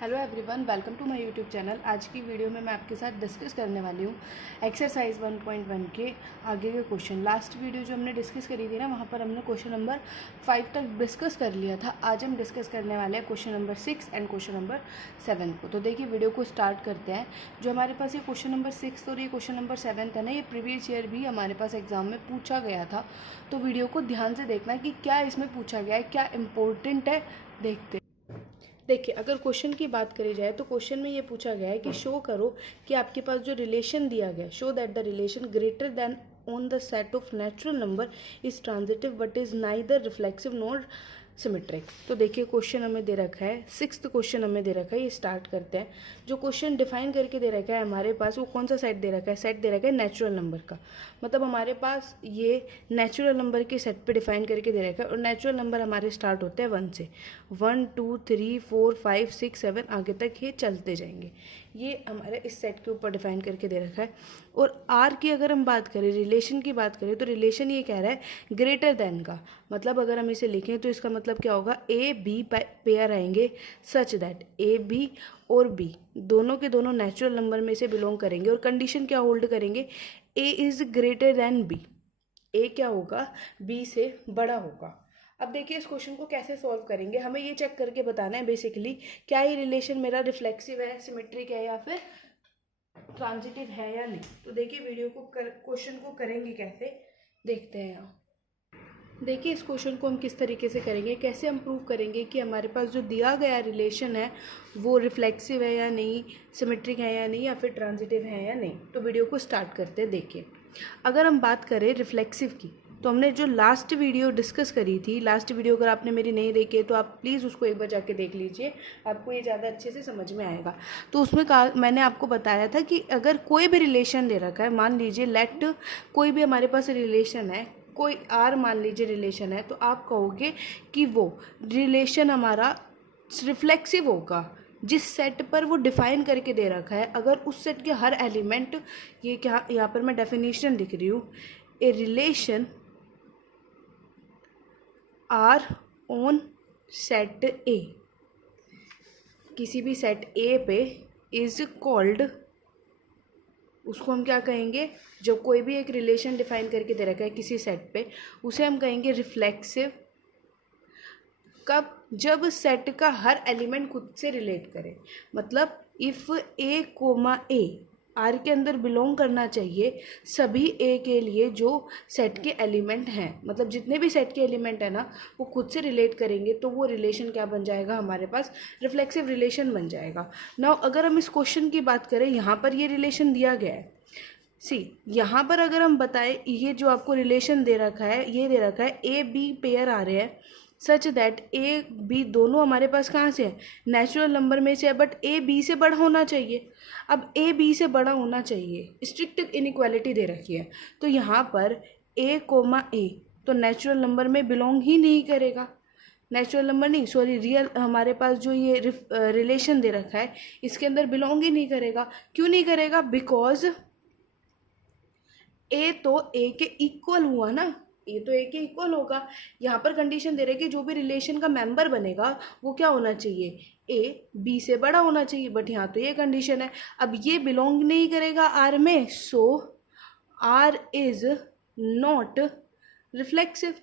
Hello everyone, welcome to my YouTube channel. आज की video में मैं आपके साथ डिस्कस करने वाली हूँ एक्सरसाइज 1.1 के आगे के क्वेश्चन। लास्ट वीडियो जो हमने डिस्कस करी थी ना, वहाँ पर हमने क्वेश्चन नंबर 5 तक डिस्कस कर लिया था। आज हम डिस्कस करने वाले हैं question number 6 and question number 7 को। तो देखिए, वीडियो को स्टार्ट करते हैं। जो हमारे पास ये क्वेश्चन नंबर 6 और ये क्वेश्चन नंबर 7 है ना, ये प्रीवियस ईयर भी हमारे पास एग्जाम में पूछा गया था। तो वीडियो को ध्यान से देखना कि क्या इसमें पूछा गया है, क्या इंपॉर्टेंट है, देखते। देखिए, अगर क्वेश्चन की बात करी जाए तो क्वेश्चन में ये पूछा गया है कि शो करो कि आपके पास जो रिलेशन दिया गया है, show that the relation greater than on the set of natural number is transitive but is neither reflexive nor symmetric. तो देखिए, क्वेश्चन हमें दे रखा है, 6th क्वेश्चन हमें दे रखा है। ये स्टार्ट करते हैं। जो क्वेश्चन डिफाइन करके दे रखा है हमारे पास, वो कौन सा सेट दे रखा है? सेट दे रखा है नेचुरल नंबर का। मतलब हमारे पास ये नेचुरल नंबर के सेट पे डिफाइन करके दे रखा है। और नेचुरल नंबर हमारे स्टार्ट होते हैं 1 से। 1 2 3 4 5 6 7 आगे तक ये चलते जाएंगे। ये हमारे इस सेट के ऊपर डिफाइन करके दे रखा है। और आर की अगर हम बात करें, रिलेशन की बात करें, तो रिलेशन ये कह रहा है ग्रेटर देन का। मतलब अगर हम इसे लिखें तो इसका मतलब क्या होगा? ए बी पेयर आएंगे सच दैट ए बी और बी दोनों के दोनों नेचुरल नंबर में से बिलोंग करेंगे। और कंडीशन क्या होल्ड करेंगे? A is greater than B. A क्या होगा? बी से बड़ा होगा। अब देखिए, इस क्वेश्चन को कैसे सॉल्व करेंगे। हमें ये चेक करके बताना है बेसिकली, क्या ये रिलेशन मेरा रिफ्लेक्सिव है, सिमेट्रिक है, या फिर ट्रांजिटिव है या नहीं। तो देखिए, वीडियो को क्वेश्चन को करेंगे कैसे, देखते हैं यहाँ। देखिए, इस क्वेश्चन को हम किस तरीके से करेंगे, कैसे हम प्रूव करेंगे कि हमारे पास जो दिया गया रिलेशन है वो रिफ्लेक्सिव है या नहीं, सिमेट्रिक है या नहीं, या फिर ट्रांजिटिव है या नहीं। तो वीडियो को स्टार्ट करते हैं। देखिए, अगर हम बात करें रिफ्लेक्सिव की, तो हमने जो लास्ट वीडियो डिस्कस करी थी, लास्ट वीडियो अगर आपने मेरी नहीं देखी है तो आप प्लीज़ उसको एक बार जाके देख लीजिए, आपको ये ज़्यादा अच्छे से समझ में आएगा। तो उसमें मैंने आपको बताया था कि अगर कोई भी रिलेशन दे रखा है, मान लीजिए लेट कोई भी हमारे पास रिलेशन है, कोई आर मान लीजिए रिलेशन है, तो आप कहोगे कि वो रिलेशन हमारा रिफ्लेक्सिव होगा जिस सेट पर वो डिफाइन करके दे रखा है। अगर उस सेट के हर एलिमेंट, ये क्या, यहाँ पर मैं डेफिनेशन लिख रही हूँ, a relation R on set A, किसी भी सेट ए पे इज कॉल्ड, उसको हम क्या कहेंगे? जब कोई भी एक रिलेशन डिफाइन करके दे रखा है किसी सेट पे, उसे हम कहेंगे रिफ्लेक्सिव। कब? जब सेट का हर एलिमेंट खुद से रिलेट करे। मतलब if a comma a R के अंदर बिलोंग करना चाहिए सभी ए के लिए जो सेट के एलिमेंट हैं, मतलब जितने भी सेट के एलिमेंट है ना, वो खुद से रिलेट करेंगे, तो वो रिलेशन क्या बन जाएगा? हमारे पास रिफ्लेक्सिव रिलेशन बन जाएगा। नाउ अगर हम इस क्वेश्चन की बात करें, यहाँ पर ये रिलेशन दिया गया है। यहाँ पर अगर हम बताएं, ये जो आपको रिलेशन दे रखा है, ये दे रखा है ए बी पेयर आ रहे हैं सच दैट ए बी दोनों हमारे पास कहाँ से है? नेचुरल नंबर में से है, बट ए बी से बड़ा होना चाहिए। अब ए बी से बड़ा होना चाहिए, स्ट्रिक्ट इनइक्वालिटी दे रखी है। तो यहाँ पर ए कोमा ए तो नेचुरल नंबर में बिलोंग ही नहीं करेगा। नेचुरल नंबर नहीं, सॉरी, रियल हमारे पास जो ये रिलेशन दे रखा है इसके अंदर बिलोंग ही नहीं करेगा। क्यों नहीं करेगा? बिकॉज ए तो ए के इक्वल हुआ ना, ए तो ए के इक्वल होगा। यहाँ पर कंडीशन दे रहे कि जो भी रिलेशन का मेंबर बनेगा वो क्या होना चाहिए? ए बी से बड़ा होना चाहिए, बट यहाँ तो ये कंडीशन है। अब ये बिलोंग नहीं करेगा आर में, so R is not reflexive.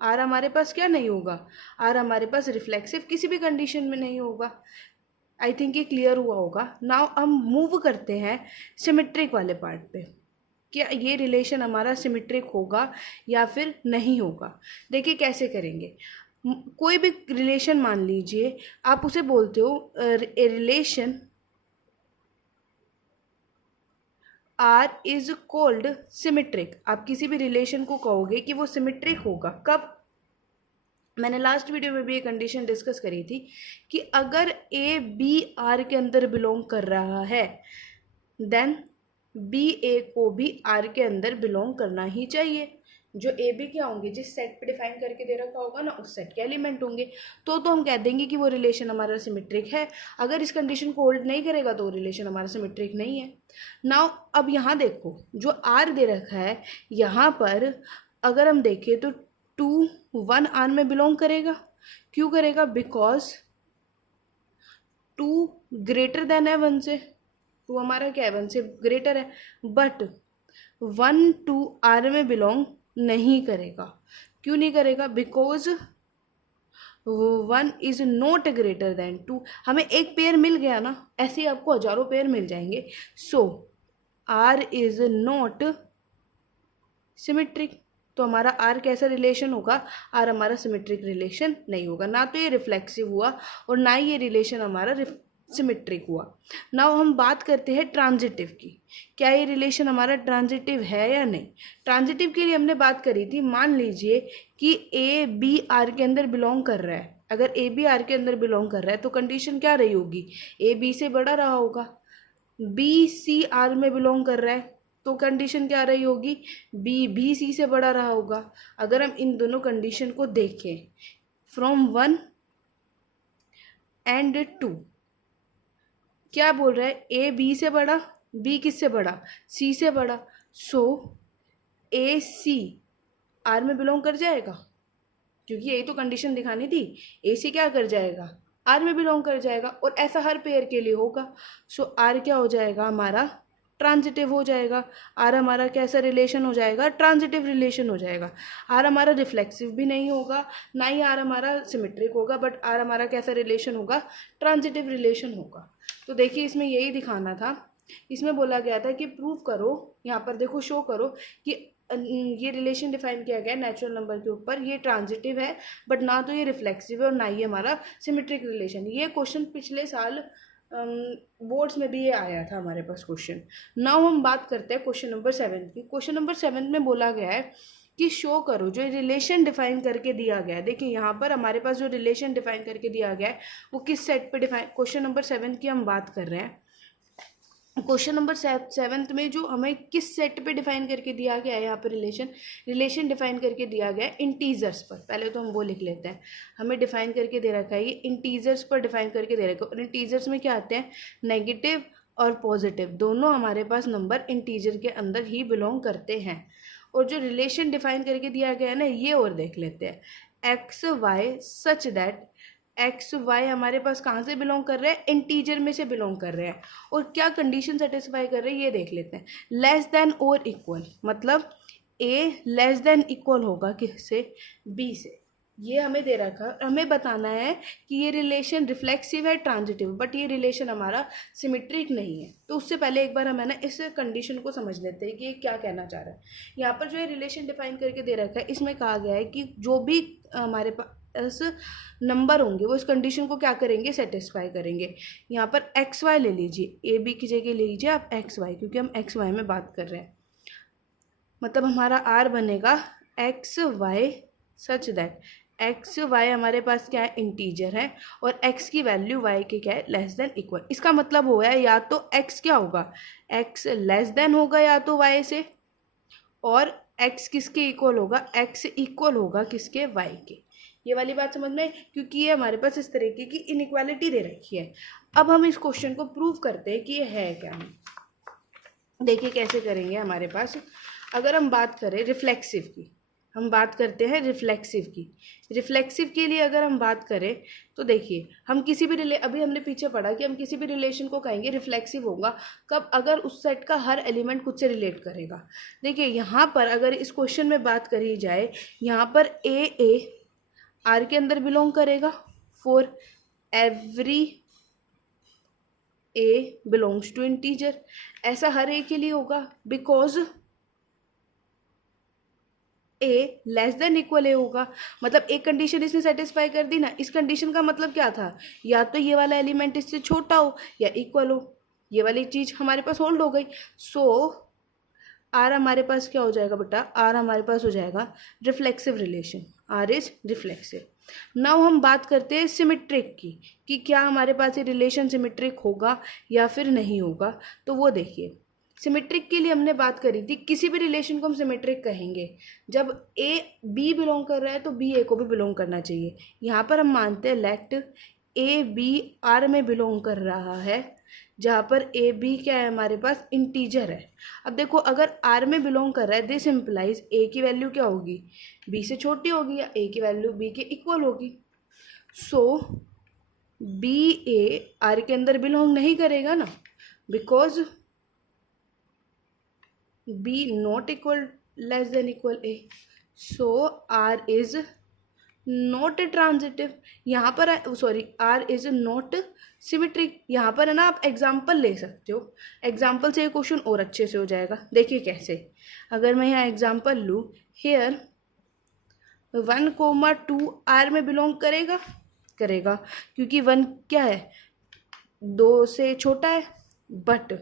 R हमारे पास क्या नहीं होगा? आर हमारे पास रिफ्लेक्सिव किसी भी कंडीशन में नहीं होगा। आई थिंक ये क्लियर हुआ होगा। नाउ हम मूव करते हैं सिमेट्रिक वाले पार्ट पे। क्या ये रिलेशन हमारा सिमेट्रिक होगा या फिर नहीं होगा? देखिए कैसे करेंगे। कोई भी रिलेशन मान लीजिए, आप उसे बोलते हो a relation R is called symmetric. आप किसी भी रिलेशन को कहोगे कि वो सिमेट्रिक होगा। कब? मैंने लास्ट वीडियो में भी ये कंडीशन डिस्कस करी थी कि अगर ए बी आर के अंदर बिलोंग कर रहा है, देन बी ए को भी आर के अंदर बिलोंग करना ही चाहिए। जो ए बी क्या होंगे? जिस सेट पे डिफाइन करके दे रखा होगा ना, उस सेट के एलिमेंट होंगे। तो हम कह देंगे कि वो रिलेशन हमारा सिमेट्रिक है। अगर इस कंडीशन को होल्ड नहीं करेगा तो वो रिलेशन हमारा सिमेट्रिक नहीं है। नाउ अब यहाँ देखो, जो आर दे रखा है, यहाँ पर अगर हम देखें तो 2 1 आर में बिलोंग करेगा। क्यों करेगा? बिकॉज 2 ग्रेटर देन है 1 से, 2 हमारा क्या है 1 से ग्रेटर है, बट 1 2 आर में बिलोंग नहीं करेगा। क्यों नहीं करेगा? Because 1 is not greater than 2। हमें एक पेयर मिल गया ना, ऐसे ही आपको हजारों पेयर मिल जाएंगे। सो आर इज नॉट सिमेट्रिक। तो हमारा आर कैसा रिलेशन होगा? आर हमारा सिमेट्रिक रिलेशन नहीं होगा, ना तो ये रिफ्लेक्सिव हुआ और ना ही ये रिलेशन हमारा सिमेट्रिक हुआ। नाउ हम बात करते हैं ट्रांजिटिव की। क्या ये रिलेशन हमारा ट्रांजिटिव है या नहीं? ट्रांजिटिव के लिए हमने बात करी थी, मान लीजिए कि ए बी आर के अंदर बिलोंग कर रहा है। अगर ए बी आर के अंदर बिलोंग कर रहा है तो कंडीशन क्या रही होगी? ए बी से बड़ा रहा होगा। बी सी आर में बिलोंग कर रहा है तो कंडीशन क्या रही होगी? बी भी सी से बड़ा रहा होगा। अगर हम इन दोनों कंडीशन को देखें फ्रॉम 1 एंड 2, क्या बोल रहा है? ए बी से बड़ा, बी किससे बड़ा? सी से बड़ा। सो ए सी आर में बिलोंग कर जाएगा, क्योंकि यही तो कंडीशन दिखानी थी। ए सी क्या कर जाएगा? आर में बिलोंग कर जाएगा, और ऐसा हर पेयर के लिए होगा। सो आर क्या हो जाएगा? हमारा ट्रांजिटिव हो जाएगा। आर हमारा कैसा रिलेशन हो जाएगा? ट्रांजिटिव रिलेशन हो जाएगा। आर हमारा रिफ्लेक्सिव भी नहीं होगा, ना ही आर हमारा सिमेट्रिक होगा, बट आर हमारा कैसा रिलेशन होगा? ट्रांजिटिव रिलेशन होगा। तो देखिए इसमें यही दिखाना था। इसमें बोला गया था कि प्रूव करो, यहाँ पर देखो शो करो कि ये रिलेशन डिफाइन किया गया है नेचुरल नंबर के ऊपर, ये ट्रांजिटिव है बट ना तो ये रिफ्लेक्सिव है और ना ही हमारा सिमेट्रिक रिलेशन। ये क्वेश्चन पिछले साल बोर्ड्स में भी ये आया था हमारे पास क्वेश्चन। नाउ हम बात करते हैं क्वेश्चन नंबर 7 की। क्वेश्चन नंबर 7 में बोला गया है कि शो करो जो रिलेशन डिफाइन करके दिया गया है। देखिए यहाँ पर हमारे पास जो रिलेशन डिफाइन करके दिया गया है वो किस सेट पे डिफाइन, क्वेश्चन नंबर 7 की हम बात कर रहे हैं। क्वेश्चन नंबर 7 में जो हमें किस सेट पे डिफाइन करके दिया गया है, यहाँ पर रिलेशन डिफाइन करके दिया गया है इंटीजर्स पर। पहले तो हम वो लिख लेते हैं। हमें डिफाइन करके दे रखा है, ये इंटीजर्स पर डिफाइन करके दे रखा है। और इंटीजर्स में क्या आते हैं? नेगेटिव और पॉजिटिव, दोनों हमारे पास नंबर इंटीजर के अंदर ही बिलोंग करते हैं। और जो रिलेशन डिफाइन करके दिया गया है ना, ये और देख लेते हैं। X y such that, x y हमारे पास कहाँ से बिलोंग कर रहे हैं? इंटीजर में से बिलोंग कर रहे हैं। और क्या कंडीशन सेटिस्फाई कर रहे हैं ये देख लेते हैं। लेस देन और इक्वल, मतलब ए लेस देन इक्वल होगा किससे? बी से। ये हमें दे रखा, हमें बताना है कि ये रिलेशन रिफ्लेक्सिव है ट्रांजिटिव, बट ये रिलेशन हमारा सिमेट्रिक नहीं है। तो उससे पहले एक बार हमें ना इस कंडीशन को समझ लेते हैं कि ये क्या कहना चाह रहा है। यहाँ पर जो ये रिलेशन डिफाइन करके दे रखा है, इसमें कहा गया है कि जो भी हमारे पास नंबर होंगे वो इस कंडीशन को क्या करेंगे? सेटिस्फाई करेंगे। यहाँ पर एक्स वाई ले लीजिए, ए बी की जगह ले लीजिए आप एक्स वाई, क्योंकि हम एक्स वाई में बात कर रहे हैं। मतलब हमारा आर बनेगा x y such that x y हमारे पास क्या है? इंटीजर है, और एक्स की वैल्यू वाई के क्या है? Less than equal. इसका मतलब हो गया या तो एक्स क्या होगा? एक्स लेस देन होगा या तो वाई से, और एक्स किसके इक्वल होगा? एक्स इक्वल होगा किसके? वाई के। ये वाली बात समझ में? क्योंकि ये हमारे पास इस तरीके की इनइक्वालिटी दे रखी है। अब हम इस क्वेश्चन को प्रूव करते हैं कि ये है क्या। देखिए कैसे करेंगे। हमारे पास अगर हम बात करें रिफ्लेक्सिव की, हम बात करते हैं रिफ्लेक्सिव की। रिफ्लेक्सिव के लिए अगर हम बात करें तो देखिए, हम किसी भी अभी हमने पीछे पढ़ा कि हम किसी भी रिलेशन को कहेंगे रिफ्लेक्सिव होगा कब? अगर उस सेट का हर एलिमेंट खुद से रिलेट करेगा। देखिए यहाँ पर अगर इस क्वेश्चन में बात करी जाए, यहाँ पर ए आर के अंदर बिलोंग करेगा। For every a belongs to integer, ऐसा हर ए के लिए होगा, because a less than equal a होगा। मतलब एक कंडीशन इसने सेटिस्फाई कर दी ना। इस कंडीशन का मतलब क्या था? या तो ये वाला एलिमेंट इससे छोटा हो या इक्वल हो। ये वाली चीज़ हमारे पास होल्ड हो गई। सो आर हमारे पास क्या हो जाएगा बेटा? आर हमारे पास हो जाएगा reflexive relation. R is reflexive. Now हम बात करते हैं सिमेट्रिक की, कि क्या हमारे पास ये रिलेशन सिमेट्रिक होगा या फिर नहीं होगा। तो वो देखिए, सिमेट्रिक के लिए हमने बात करी थी, किसी भी रिलेशन को हम सिमेट्रिक कहेंगे जब ए बी बिलोंग कर रहा है तो बी ए को भी बिलोंग करना चाहिए। यहाँ पर हम मानते हैं लेट ए बी आर में बिलोंग कर रहा है, जहाँ पर ए बी क्या है? हमारे पास इंटीजर है। अब देखो, अगर आर में बिलोंग कर रहा है, दिस इम्प्लाइज ए की वैल्यू क्या होगी? बी से छोटी होगी, या ए की वैल्यू बी के इक्वल होगी। सो बी ए आर के अंदर बिलोंग नहीं करेगा ना, because b not equal less than equal a, so R is not transitive. यहाँ पर sorry, R is not symmetric. यहाँ पर है ना, आप एग्जाम्पल ले सकते हो, एग्जाम्पल से ये क्वेश्चन और अच्छे से हो जाएगा। देखिए कैसे, अगर मैं यहाँ एग्जाम्पल लूँ, हेयर 1,2 आर में बिलोंग करेगा, करेगा क्योंकि 1 क्या है, 2 से छोटा है, बट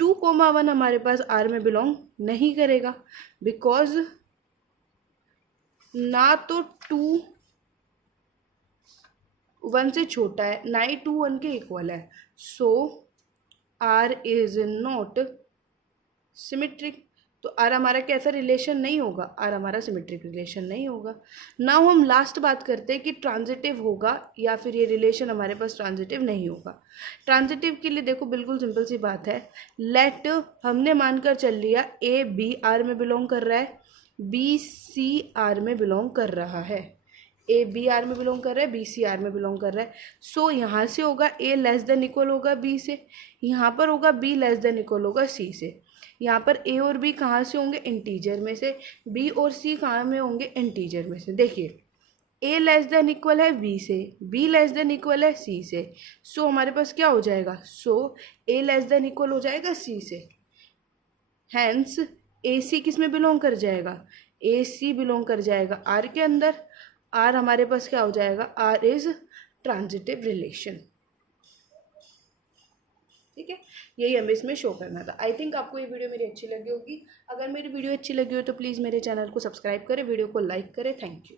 2,1 हमारे पास आर में बिलोंग नहीं करेगा, बिकॉज ना तो 2 1 से छोटा है, ना ही 2 1 के इक्वल है, सो आर इज नॉट सिमेट्रिक। तो आर हमारा कैसा रिलेशन नहीं होगा, आर हमारा सिमेट्रिक रिलेशन नहीं होगा। नाउ हम लास्ट बात करते हैं कि ट्रांजिटिव होगा या फिर ये रिलेशन हमारे पास ट्रांजिटिव नहीं होगा। ट्रांजिटिव के लिए देखो बिल्कुल सिंपल सी बात है, लेट हमने मानकर चल लिया ए बी आर में बिलोंग कर रहा है, बी सी आर में बिलोंग कर रहा है, ए बी आर में बिलोंग कर रहा है, बी सी आर में बिलोंग कर रहा है। सो यहाँ से होगा ए लेस देन इक्वल होगा बी से, यहाँ पर होगा बी लेस देन इक्वल होगा सी से। यहाँ पर ए और बी कहाँ से होंगे, इंटीजर में से, बी और सी कहाँ में होंगे, इंटीजर में से। देखिए ए लेस देन इक्वल है बी से, बी लेस देन इक्वल है सी से, सो हमारे पास क्या हो जाएगा, सो ए लेस देन इक्वल हो जाएगा सी से। हैंस ए सी किस में बिलोंग कर जाएगा, ए सी बिलोंग कर जाएगा आर के अंदर। आर हमारे पास क्या हो जाएगा, आर इज ट्रांजिटिव रिलेशन। ठीक है, यही हमें इसमें शो करना था। आई थिंक आपको ये वीडियो मेरी अच्छी लगी होगी। अगर मेरी वीडियो अच्छी लगी हो तो प्लीज़ मेरे चैनल को सब्सक्राइब करें, वीडियो को लाइक करें। Thank you.